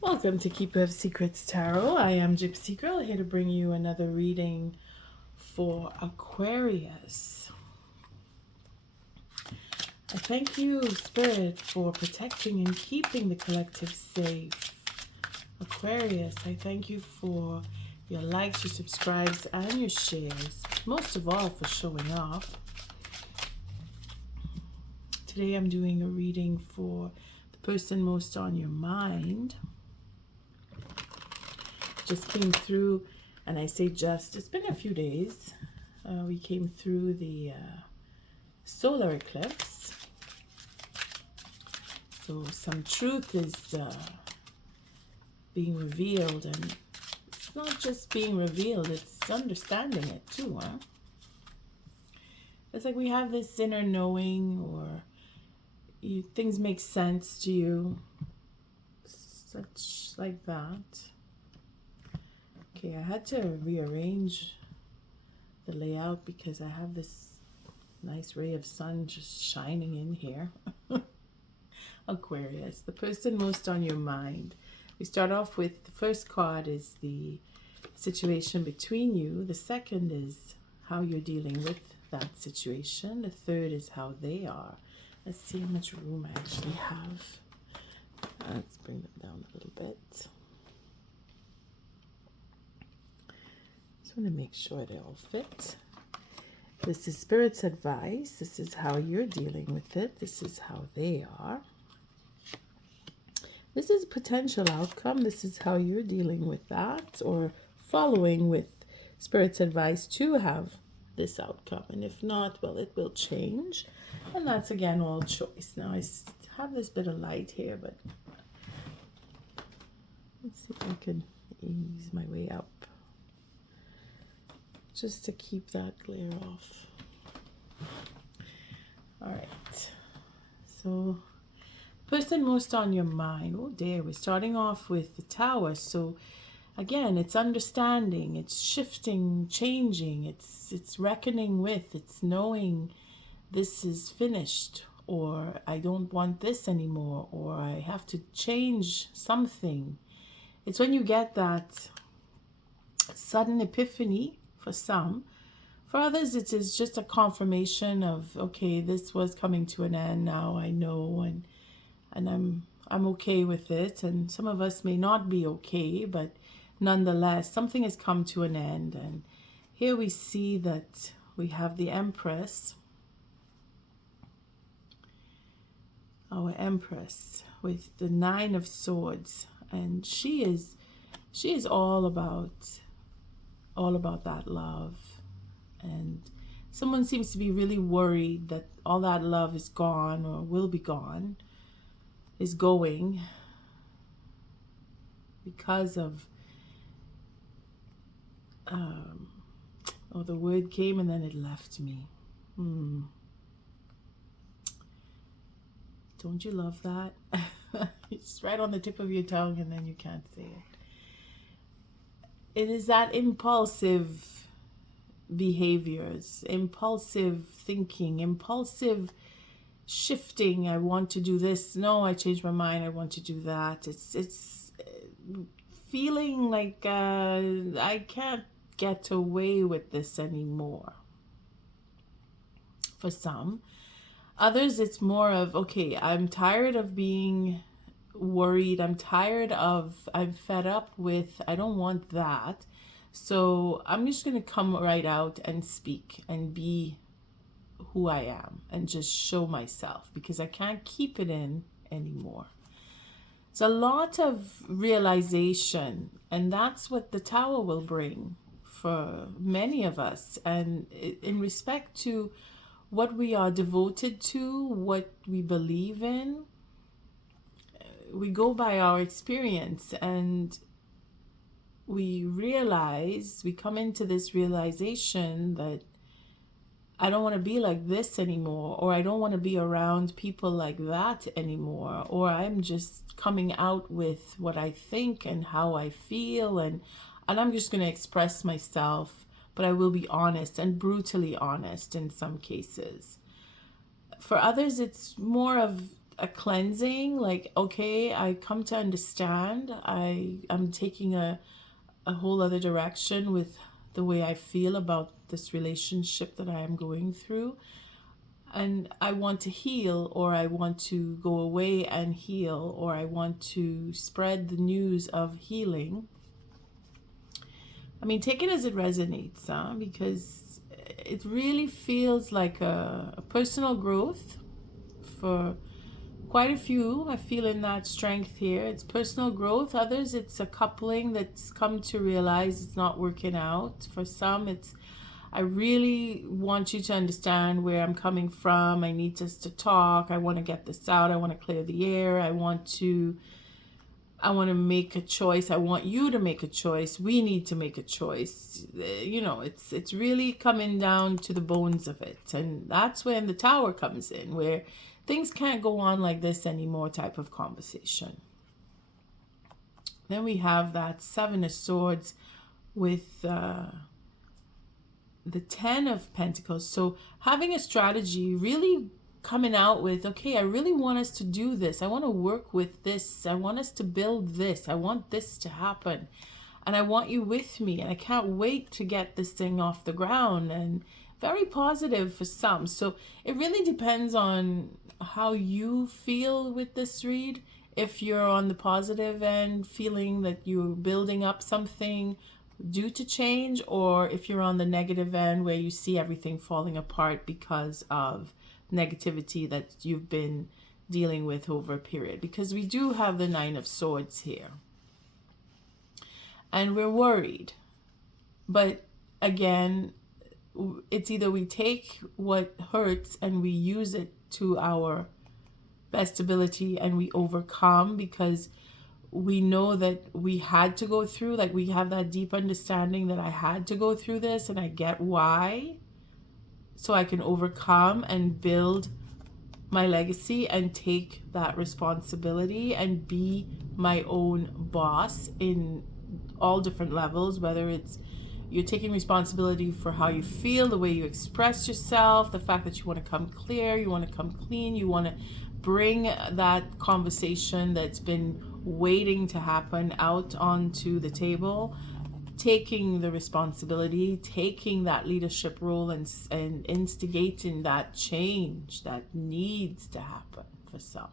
Welcome to Keeper of Secrets Tarot. I am Gypsy Girl, here to bring you another reading for Aquarius. I thank you, Spirit, for protecting and keeping the collective safe. Aquarius, I thank you for your likes, your subscribes, and your shares. Most of all, for showing up. Today I'm doing a reading for the person most on your mind. Just came through, and I say just, it's been a few days. We came through the solar eclipse. So some truth is being revealed, and it's not just being revealed, it's understanding it too, huh? It's like we have this inner knowing, or things make sense to you, such like that. Okay, I had to rearrange the layout because I have this nice ray of sun just shining in here. Aquarius, the person most on your mind. We start off with the first card is the situation between you. The second is how you're dealing with that situation. The third is how they are. Let's see how much room I actually have. Let's bring them down a little bit. Just want to make sure they all fit. This is Spirit's advice. This is how you're dealing with it. This is how they are. This is potential outcome. This is how you're dealing with that, or following with Spirit's advice to have this outcome. And if not, well, it will change. And that's, again, all choice. Now, I have this bit of light here, but let's see if I can ease my way up, just to keep that glare off. All right. So, person most on your mind. Oh dear, we're starting off with the Tower. So again, it's understanding, it's shifting, changing, it's reckoning with, it's knowing this is finished, or I don't want this anymore, or I have to change something. It's when you get that sudden epiphany for some. For others, it is just a confirmation of, okay, this was coming to an end, now I know, and I'm okay with it. And some of us may not be okay, but nonetheless, something has come to an end. And here we see that we have the Empress, our Empress, with the Nine of Swords, and she is all about that love. And someone seems to be really worried that all that love is gone, or will be gone, is going, because of the word came and then it left me. Don't you love that? It's right on the tip of your tongue and then you can't say it. It is that impulsive behaviors, impulsive thinking, impulsive shifting. I want to do this. No, I changed my mind. I want to do that. It's feeling like I can't get away with this anymore. For some. Others, it's more of, okay, I'm tired of being worried. I'm fed up with, I don't want that. So I'm just going to come right out and speak and be who I am and just show myself, because I can't keep it in anymore. It's a lot of realization, and that's what the Tower will bring for many of us. And in respect to what we are devoted to, what we believe in, we go by our experience, and we come into this realization that I don't want to be like this anymore, or I don't want to be around people like that anymore, or I'm just coming out with what I think and how I feel, and I'm just going to express myself, but I will be honest, and brutally honest in some cases. For others, it's more of a cleansing, like, okay, I come to understand. I'm taking a whole other direction with the way I feel about this relationship that I am going through. And I want to heal, or I want to go away and heal, or I want to spread the news of healing. I mean, take it as it resonates, because it really feels like a personal growth for quite a few. I feel in that strength here. It's personal growth. Others, it's a coupling that's come to realize it's not working out. For some, it's, I really want you to understand where I'm coming from. I need us to talk. I want to get this out. I want to clear the air. I want to make a choice. I want you to make a choice. We need to make a choice. You know, it's really coming down to the bones of it. And that's when the Tower comes in, where things can't go on like this anymore type of conversation. Then we have that Seven of Swords with the Ten of Pentacles. So having a strategy, really coming out with, okay, I really want us to do this. I want to work with this. I want us to build this. I want this to happen. And I want you with me. And I can't wait to get this thing off the ground. And very positive for some. So it really depends on how you feel with this read. If you're on the positive end, feeling that you're building up something due to change, or if you're on the negative end where you see everything falling apart because of negativity that you've been dealing with over a period. Because we do have the Nine of Swords here. And we're worried. But again, it's either we take what hurts and we use it to our best ability and we overcome, because we know that we had to go through, like we have that deep understanding that I had to go through this and I get why, so I can overcome and build my legacy and take that responsibility and be my own boss in all different levels, whether it's you're taking responsibility for how you feel, the way you express yourself, the fact that you want to come clear, you want to come clean, you want to bring that conversation that's been waiting to happen out onto the table, taking the responsibility, taking that leadership role and instigating that change that needs to happen for some.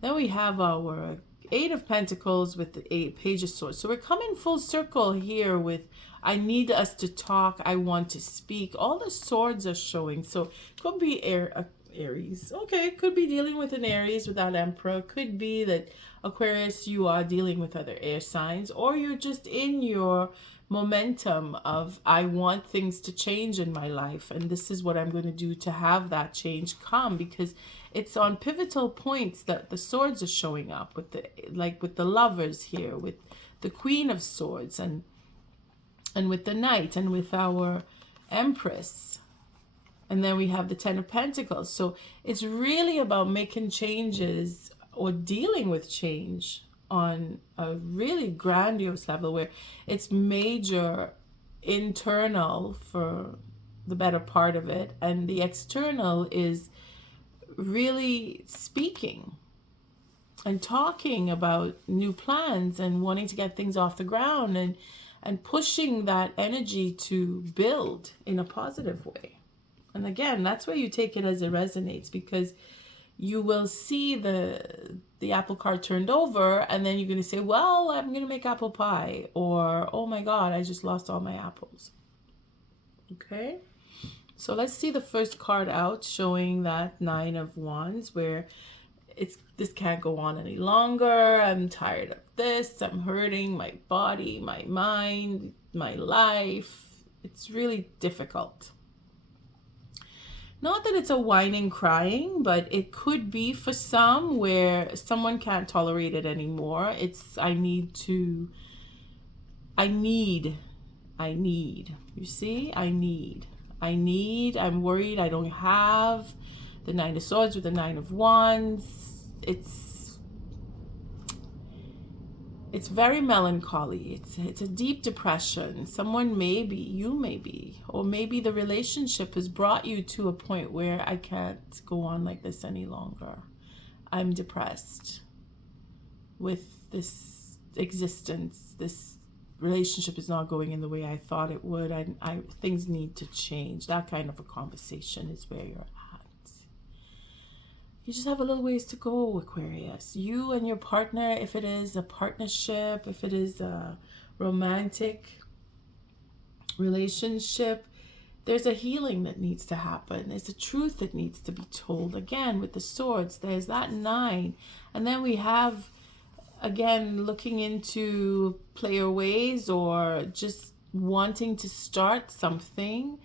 Then we have our Eight of Pentacles with the Page of Swords. So we're coming full circle here with, I need us to talk, I want to speak. All the swords are showing. So could be Aries. Okay, could be dealing with an Aries with that Emperor. Could be that Aquarius, you are dealing with other air signs, or you're just in your momentum of, I want things to change in my life, and this is what I'm going to do to have that change come, because it's on pivotal points that the swords are showing up with the Lovers here, with the Queen of Swords, and with the Knight, and with our Empress. And then we have the Ten of Pentacles. So it's really about making changes or dealing with change on a really grandiose level, where it's major internal for the better part of it, and the external is really speaking and talking about new plans and wanting to get things off the ground, and pushing that energy to build in a positive way. And again, that's where you take it as it resonates, because you will see the apple cart turned over, and then you're going to say, well, I'm going to make apple pie, or, oh my God, I just lost all my apples. Okay. So let's see the first card out, showing that Nine of Wands, where this can't go on any longer. I'm tired of this. I'm hurting my body, my mind, my life. It's really difficult. Not that it's a whining, crying, but it could be for some where someone can't tolerate it anymore. It's, I need. You see, I'm worried I don't have. The Nine of Swords with the Nine of Wands. It's very melancholy. It's a deep depression. Someone maybe, you may be, or maybe the relationship has brought you to a point where I can't go on like this any longer. I'm depressed with this existence. This relationship is not going in the way I thought it would. Things need to change. That kind of a conversation is where you're at. You just have a little ways to go, Aquarius. You and your partner, if it is a partnership, if it is a romantic relationship, there's a healing that needs to happen. There's a truth that needs to be told. Again, with the swords, there's that 9. And then we have, again, looking into player ways or just wanting to start something,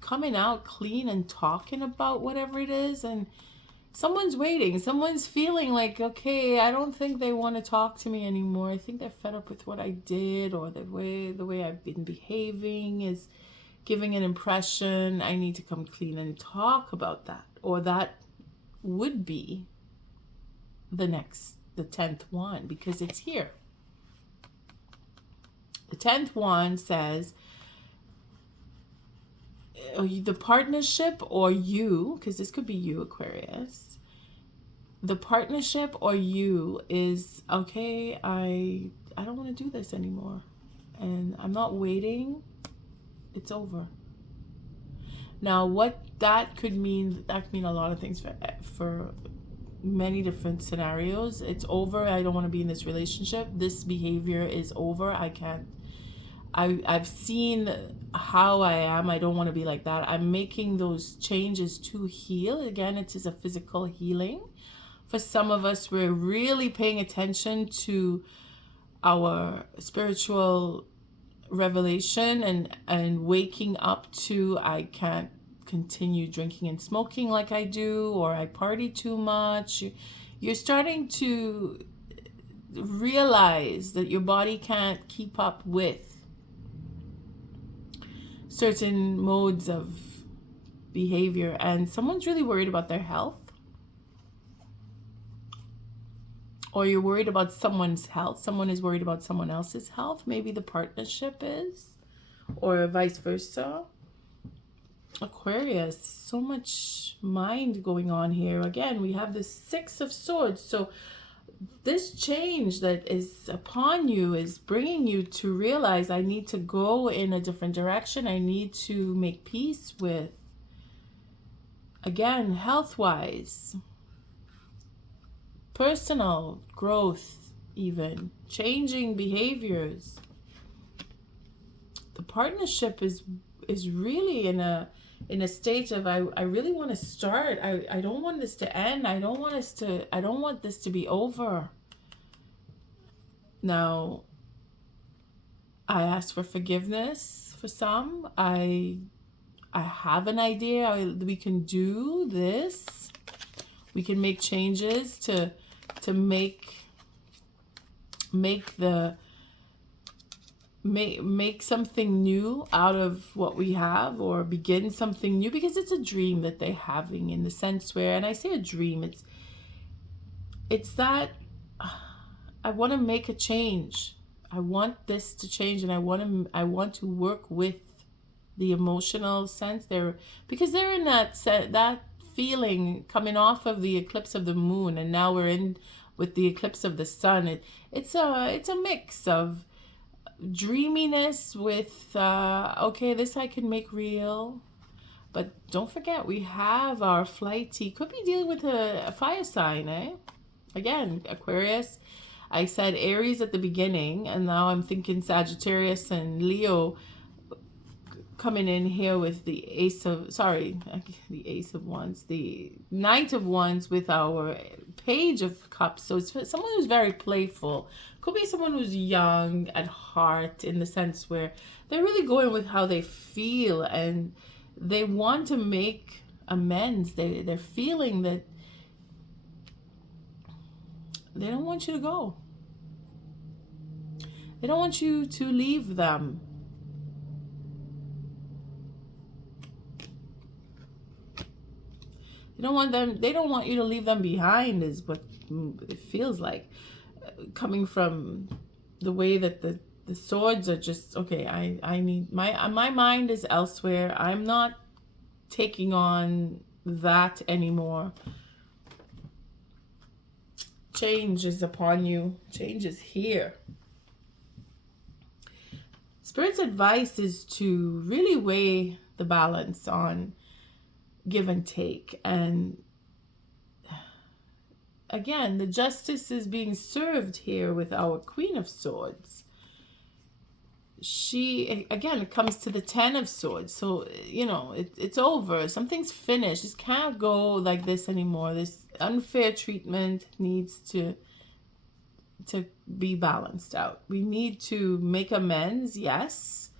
coming out clean and talking about whatever it is. And someone's waiting. Someone's feeling like, okay, I don't think they want to talk to me anymore. I think they're fed up with what I did, or the way I've been behaving is giving an impression. I need to come clean and talk about that. Or that would be the 10th one, because it's here. The 10th one says the partnership, or you, because this could be you, Aquarius. The partnership or you is, okay, I don't want to do this anymore. And I'm not waiting. It's over. Now, what that could mean, that could mean a lot of things for many different scenarios. It's over. I don't want to be in this relationship. This behavior is over. I can't. I've seen how I am. I don't want to be like that. I'm making those changes to heal. Again, it is a physical healing. For some of us, we're really paying attention to our spiritual revelation and waking up to, I can't continue drinking and smoking like I do, or I party too much. You're starting to realize that your body can't keep up with certain modes of behavior, and someone's really worried about their health, or you're worried about someone's health. Someone is worried about someone else's health. Maybe the partnership is, or vice versa. Aquarius, so much mind going on here. Again, we have the 6 of Swords. So this change that is upon you is bringing you to realize, I need to go in a different direction. I need to make peace with, again, health-wise, personal growth, even changing behaviors. The partnership is really in a state of, I really want to start. I don't want this to end. I don't want this to be over. Now, I ask for forgiveness for some. I have an idea. We can do this. We can make changes to make something new out of what we have, or begin something new, because it's a dream that they're having, in the sense where, and I say a dream, it's that I want to make a change. I want this to change, and I want to work with the emotional sense there, because they're in that feeling coming off of the eclipse of the moon, and now we're in with the eclipse of the sun. It's a mix of dreaminess with okay, this I can make real. But don't forget, we have our flighty, could be dealing with a fire sign, Again, Aquarius, I said Aries at the beginning, and now I'm thinking Sagittarius and Leo coming in here with the the Ace of Wands, the Knight of Wands with our Page of Cups. So it's someone who's very playful. Could be someone who's young at heart, in the sense where they're really going with how they feel, and they want to make amends. They're feeling that they don't want you to go. They don't want you to leave them. They don't want you to leave them behind, is what it feels like, coming from the way that the swords are just, okay, I need, my mind is elsewhere. I'm not taking on that anymore. Change is upon you. Change is here. Spirit's advice is to really weigh the balance on give and take. And again, the justice is being served here with our Queen of Swords. Again, it comes to the Ten of Swords. So, it's over. Something's finished. This can't go like this anymore. This unfair treatment needs to be balanced out. We need to make amends, yes.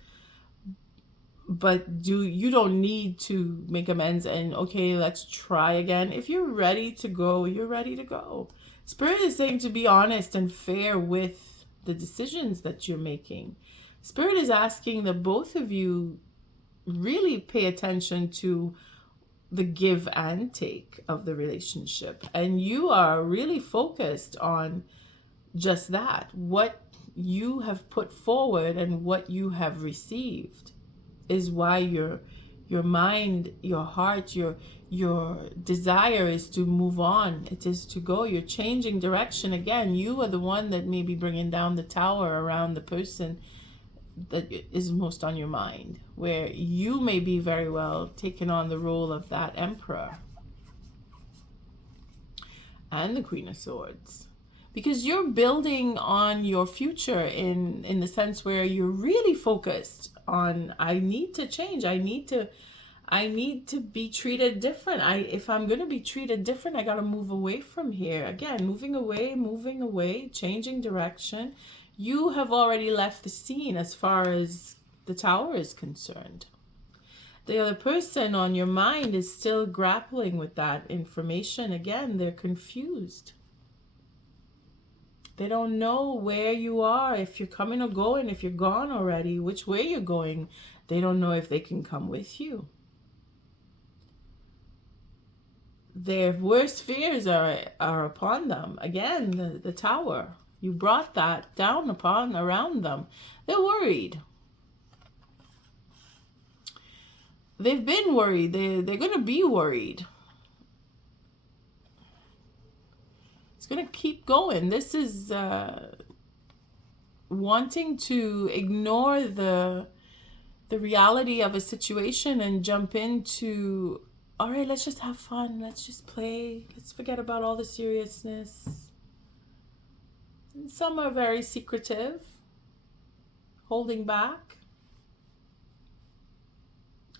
But you don't need to make amends and, okay, let's try again. If you're ready to go, you're ready to go. Spirit is saying to be honest and fair with the decisions that you're making. Spirit is asking that both of you really pay attention to the give and take of the relationship. And you are really focused on just that. What you have put forward and what you have received is why your mind, your heart, your desire is to move on. It is to go. You're changing direction again. You are the one that may be bringing down the tower around the person that is most on your mind, where you may be very well taking on the role of that Emperor and the Queen of Swords, because you're building on your future in the sense where you're really focused on, I need to change. I need to be treated different. If I'm going to be treated different, I got to move away from here. Again, moving away, changing direction. You have already left the scene as far as the tower is concerned. The other person on your mind is still grappling with that information. Again, they're confused. They don't know where you are, if you're coming or going, if you're gone already, which way you're going. They don't know if they can come with you. Their worst fears are upon them. Again, the tower. You brought that down around them. They're worried. They've been worried. They're going to be worried. It's going to keep going. This is wanting to ignore the reality of a situation and jump into, all right, let's just have fun. Let's just play. Let's forget about all the seriousness. And some are very secretive, holding back.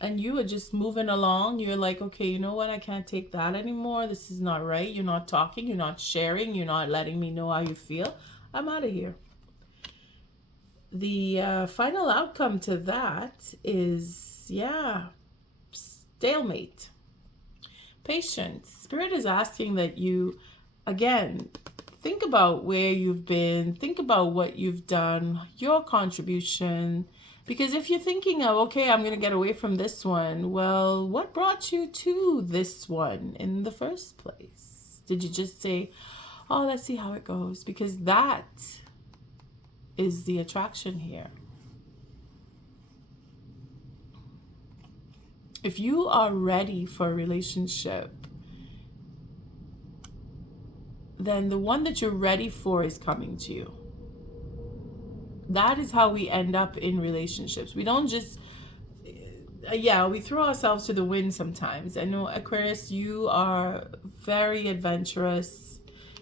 And you are just moving along. You're like, okay, you know what? I can't take that anymore. This is not right. You're not talking. You're not sharing. You're not letting me know how you feel. I'm out of here. The final outcome to that is, stalemate. Patience. Spirit is asking that you, again, think about where you've been. Think about what you've done, your contribution. Because if you're thinking of, okay, I'm going to get away from this one, well, what brought you to this one in the first place? Did you just say, oh, let's see how it goes? Because that is the attraction here. If you are ready for a relationship, then the one that you're ready for is coming to you. That is how we end up in relationships. We don't just, we throw ourselves to the wind sometimes. I know, Aquarius, you are very adventurous.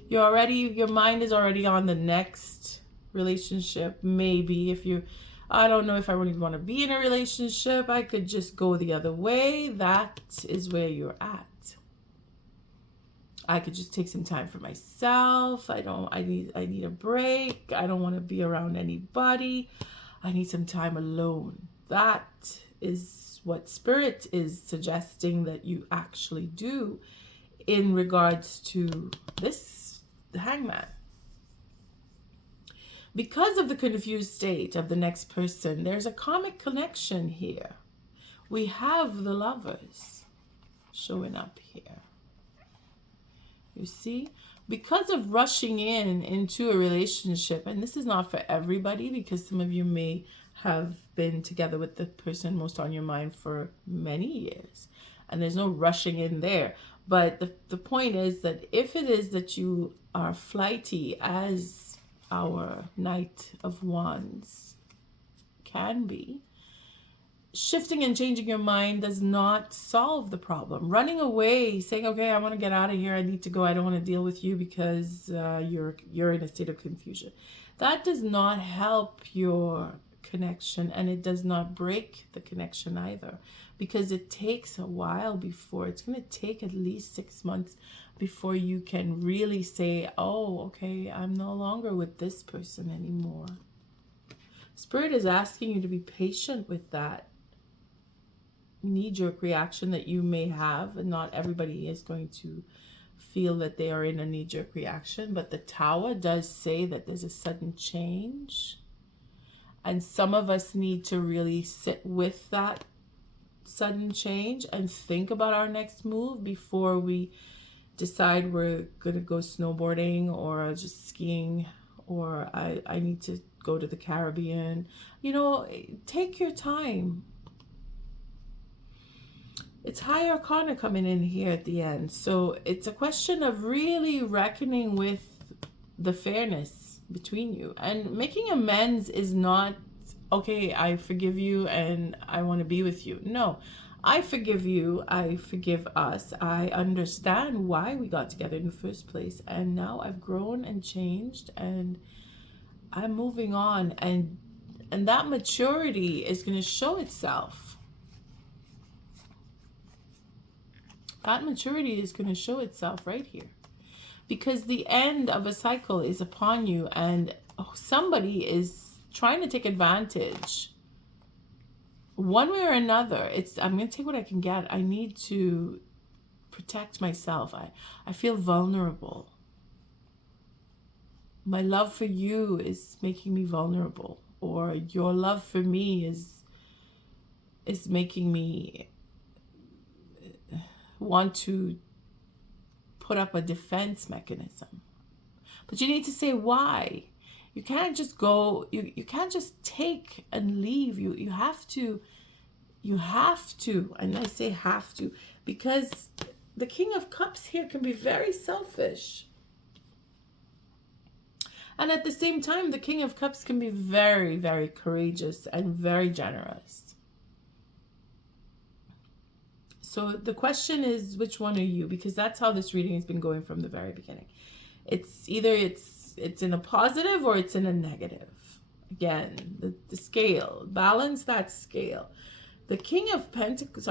Your mind is already on the next relationship. Maybe I don't know if I really want to be in a relationship. I could just go the other way. That is where you're at. I could just take some time for myself. I need a break. I don't want to be around anybody. I need some time alone. That is what Spirit is suggesting that you actually do in regards to this Hangman. Because of the confused state of the next person, there's a karmic connection here. We have the Lovers showing up here. You see, because of rushing into a relationship, and this is not for everybody, because some of you may have been together with the person most on your mind for many years, and there's no rushing in there. But the point is that if it is that you are flighty, as our Knight of Wands can be, shifting and changing your mind does not solve the problem. Running away, saying, okay, I want to get out of here, I need to go, I don't want to deal with you because you're in a state of confusion. That does not help your connection, and it does not break the connection either, because it takes a while before, it's going to take at least 6 months before you can really say, oh, okay, I'm no longer with this person anymore. Spirit is asking you to be patient with that knee-jerk reaction that you may have, and not everybody is going to feel that they are in a knee-jerk reaction, but the Tower does say that there's a sudden change, and some of us need to really sit with that sudden change and think about our next move before we decide we're gonna go snowboarding or just skiing, or I need to go to the Caribbean. You know, take your time. It's High Arcana coming in here at the end. So it's a question of really reckoning with the fairness between you. And making amends is not, okay, I forgive you and I want to be with you. No, I forgive you. I forgive us. I understand why we got together in the first place. And now I've grown and changed and I'm moving on. And that maturity is going to show itself. That maturity is going to show itself right here, because the end of a cycle is upon you, and somebody is trying to take advantage one way or another. I'm going to take what I can get. I need to protect myself. I feel vulnerable. My love for you is making me vulnerable, or your love for me is making me want to put up a defense mechanism. But you need to say why. You can't just go, you can't just take and leave. You have to, and I say have to, because the King of Cups here can be very selfish. And at the same time, the King of Cups can be very, very courageous and very generous. So the question is, which one are you? Because that's how this reading has been going from the very beginning. It's either it's in a positive or it's in a negative. Again, the scale, balance that scale. The King of Pentacles,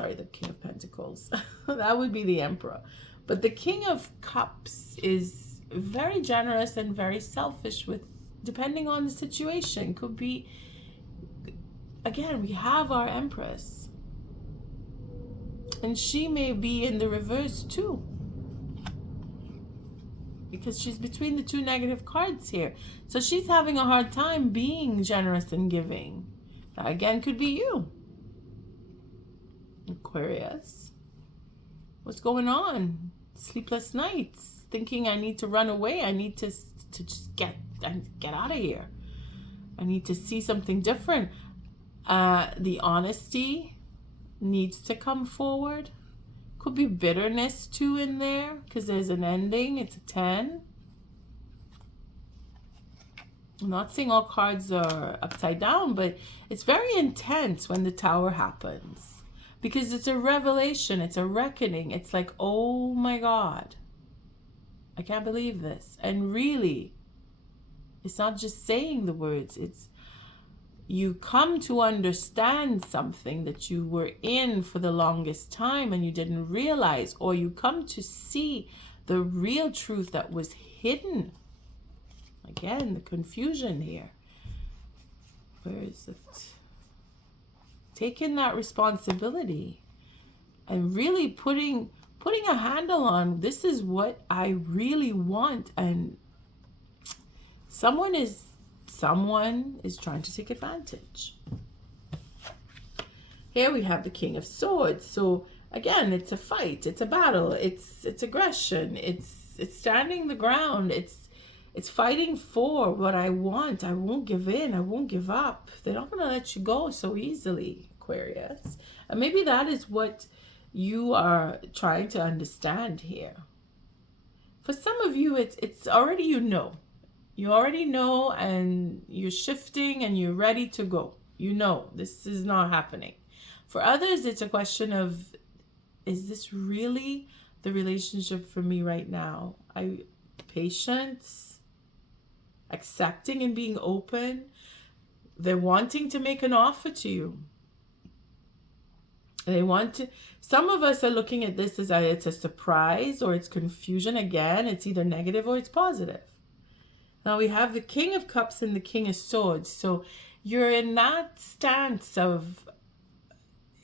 that would be the Emperor. But the King of Cups is very generous and very selfish with, depending on the situation. Could be, again, we have our Empress. And she may be in the reverse too, because she's between the two negative cards here. So she's having a hard time being generous and giving. That again could be you, Aquarius. What's going on? Sleepless nights, thinking I need to run away. I need to just get out of here. I need to see something different. The honesty needs to come forward. Could be bitterness too in there, because there's an ending. It's a 10. I'm not saying all cards are upside down, but it's very intense when the Tower happens, because it's a revelation, it's a reckoning. It's like, oh my God, I can't believe this. And really, it's not just saying the words, it's you come to understand something that you were in for the longest time and you didn't realize, or you come to see the real truth that was hidden. Again, the confusion here. Where is it? Taking that responsibility and really putting a handle on, this is what I really want, and someone is trying to take advantage. Here we have the King of Swords. So again, it's a fight, it's a battle, it's aggression, it's standing the ground, it's fighting for what I want. I won't give in, I won't give up. They're not going to let you go so easily, Aquarius. And maybe that is what you are trying to understand here. For some of you, it's already you already know, and you're shifting and you're ready to go. This is not happening. For others, it's a question of, is this really the relationship for me right now? Patience, accepting and being open. They're wanting to make an offer to you. Some of us are looking at this as it's a surprise or it's confusion. Again, it's either negative or it's positive. Now we have the King of Cups and the King of Swords. So you're in that stance of,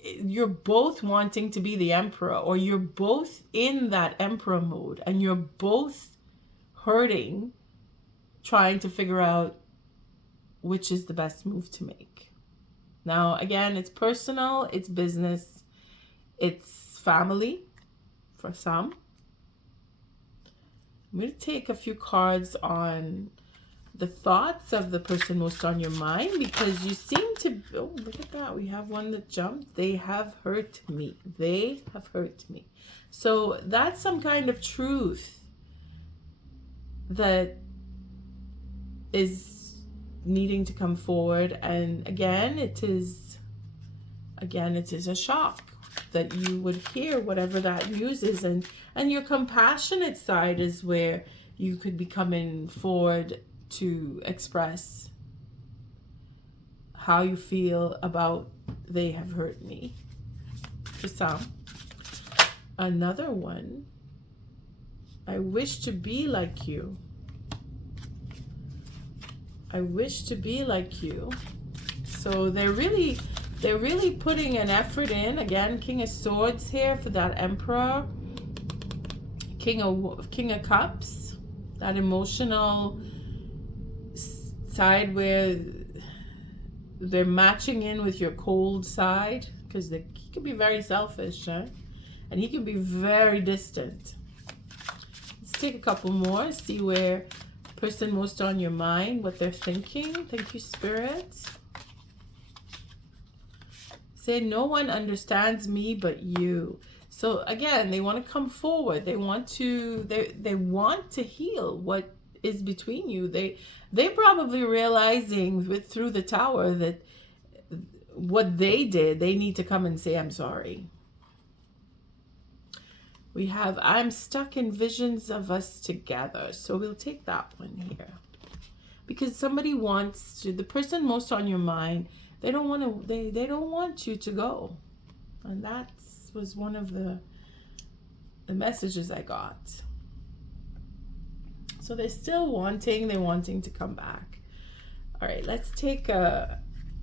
you're both wanting to be the emperor, or you're both in that emperor mode, and you're both hurting, trying to figure out which is the best move to make. Now, again, it's personal, it's business, it's family for some. I'm going to take a few cards on the thoughts of the person most on your mind, because you seem to, oh, look at that. We have one that jumped. They have hurt me. They have hurt me. So that's some kind of truth that is needing to come forward. And again, it is a shock that you would hear whatever that news is. And your compassionate side is where you could be coming forward to express how you feel about they have hurt me. For some. Another one, I wish to be like you. I wish to be like you. So they're really putting an effort in. Again, King of Swords here for that Emperor. King of Cups, that emotional side where they're matching in with your cold side, because he can be very selfish, huh? And he can be very distant. Let's take a couple more, see where person most on your mind, what they're thinking. Thank you, Spirit. Say, no one understands me but you. So again, they want to come forward. They want to heal what is between you. They probably realizing through the tower that what they did, they need to come and say, I'm sorry. We have, I'm stuck in visions of us together. So we'll take that one here. Because somebody wants to, the person most on your mind, they don't want you to go. And that was one of the messages I got. So they're still wanting to come back. All right, let's take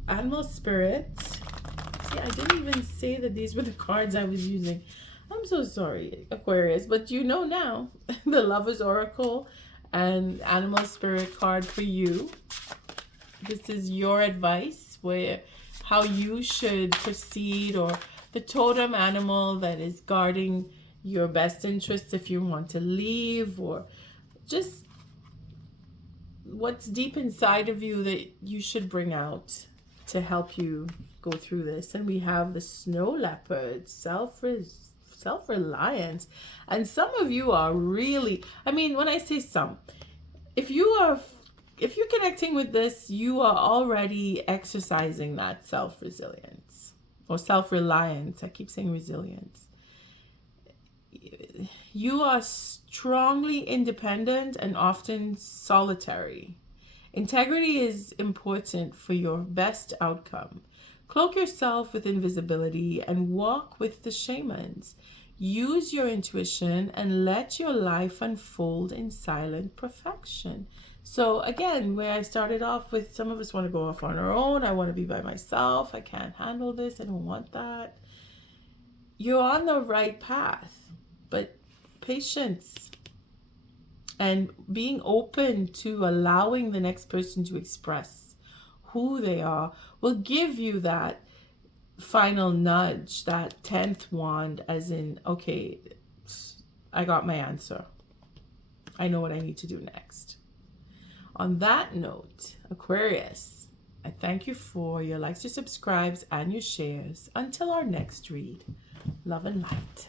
animal spirit. See, I didn't even say that these were the cards I was using. I'm so sorry, Aquarius, but you know now. The Lover's Oracle and Animal Spirit card for you. This is your advice, how you should proceed, or the totem animal that is guarding your best interests if you want to leave, or just what's deep inside of you that you should bring out to help you go through this. And we have the Snow Leopard, self-reliance. And some of you are really, I mean, when I say some, if you're connecting with this, you are already exercising that self-resilience or self-reliance. I keep saying resilience. You are strongly independent and often solitary. Integrity is important for your best outcome. Cloak yourself with invisibility and walk with the shamans. Use your intuition and let your life unfold in silent perfection. So again, where I started off with, some of us want to go off on our own. I want to be by myself. I can't handle this. I don't want that. You're on the right path, but patience and being open to allowing the next person to express who they are will give you that final nudge, that 10th wand, as in, okay, I got my answer. I know what I need to do next. On that note, Aquarius, I thank you for your likes, your subscribes, and your shares. Until our next read, Love and light.